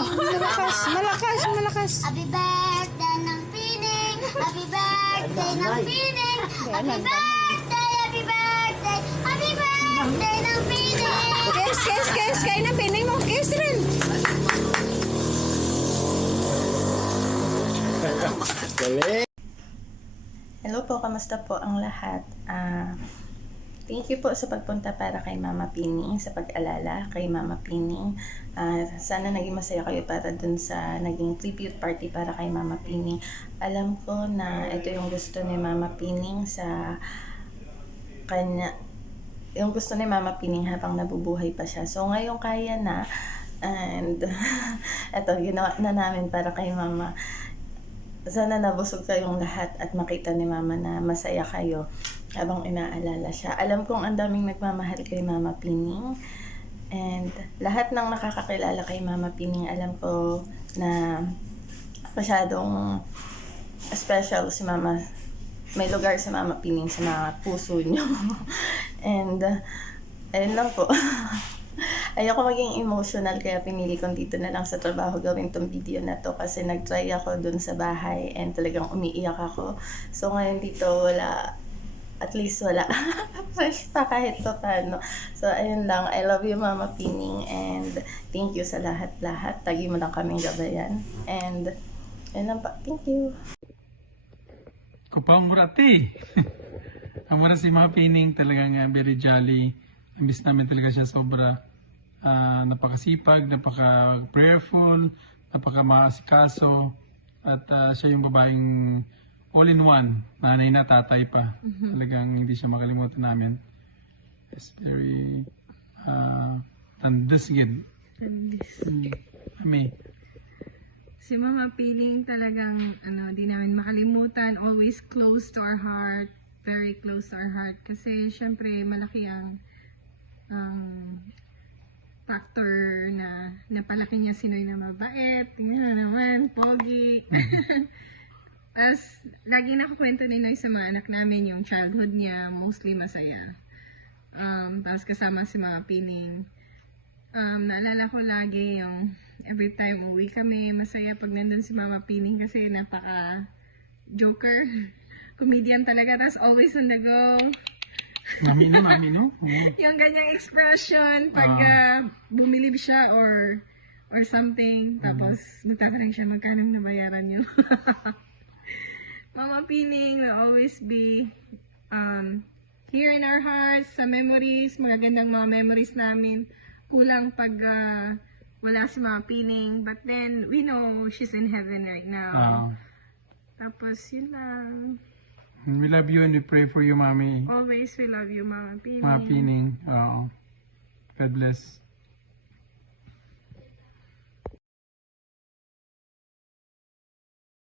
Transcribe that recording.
Malakas, malakas, malakas. Happy birthday ng Pining! Happy birthday ng Pining! Happy birthday! Happy birthday! Happy birthday ng Pining! Kiss, kiss, kiss. Kain ng pining mo. Kiss rin. Hello po, kamusta po ang lahat? Thank you po sa pagpunta para kay Mama Pining, sa pag-alala kay Mama Pining. Sana naging masaya kayo para dun sa naging tribute party para kay Mama Pining. Alam ko na ito yung gusto ni Mama Pining sa kanya, yung gusto ni Mama Pining habang nabubuhay pa siya. So ngayon kaya na, and ito ginawa na namin para kay Mama. Sana nabusog kayong lahat at makita ni Mama na masaya kayo habang inaalala siya. Alam kong ang daming nagmamahal kay Mama Pining. And lahat ng nakakakilala kay Mama Pining, alam ko na masyadong special si Mama. May lugar si Mama Pining sa mga puso nyo. And ayun lang po. Ayoko maging emotional kaya pinili kong dito na lang sa trabaho gawin tong video na to kasi nag-try ako dun sa bahay and talagang umiiyak ako. So ngayon dito wala, at least wala. Fresh pa kahit pa paano. So ayun lang, I love you Mama Pining and thank you sa lahat-lahat. Tagi mo lang kaming gabayan. And ayun lang pa, thank you. Kupang murati. Ang mura si Mama Pining talagang very jolly. Imbis namin talaga siya sobra napakasipag, napaka-prayerful, napaka-maasikaso, at siya yung babaeng all-in-one, nanay na tatay pa. Talagang hindi siya makalimutan namin. It's very tandasgid. May. Si Mama Pining talagang di namin makalimutan, always close to our heart, very close to our heart. Kasi syempre malaki ang factor na napalaki niya si Noy na mabait, tingnan naman, pogi. Tapos, lagi nakakwento ni Noy sa mga anak namin yung childhood niya, mostly masaya. Tapos kasama si Mama Pining. Naalala ko lagi yung every time uwi kami, masaya pag nandun si Mama Pining kasi napaka-joker. Comedian talaga, tapos always on the go. Mami no? Yung ganyang expression pag bumilib siya or something, tapos magtatanong siya magkano nabayaran yun. Mama Pining will always be here in our hearts, sa memories, magagandang mga memories namin. Kulang pag wala si Mama Pining, but then we know she's in heaven right now. Tapos yun lang. We love you and we pray for you, Mami. Always we love you, Mama Pining. Mama Pining. God bless.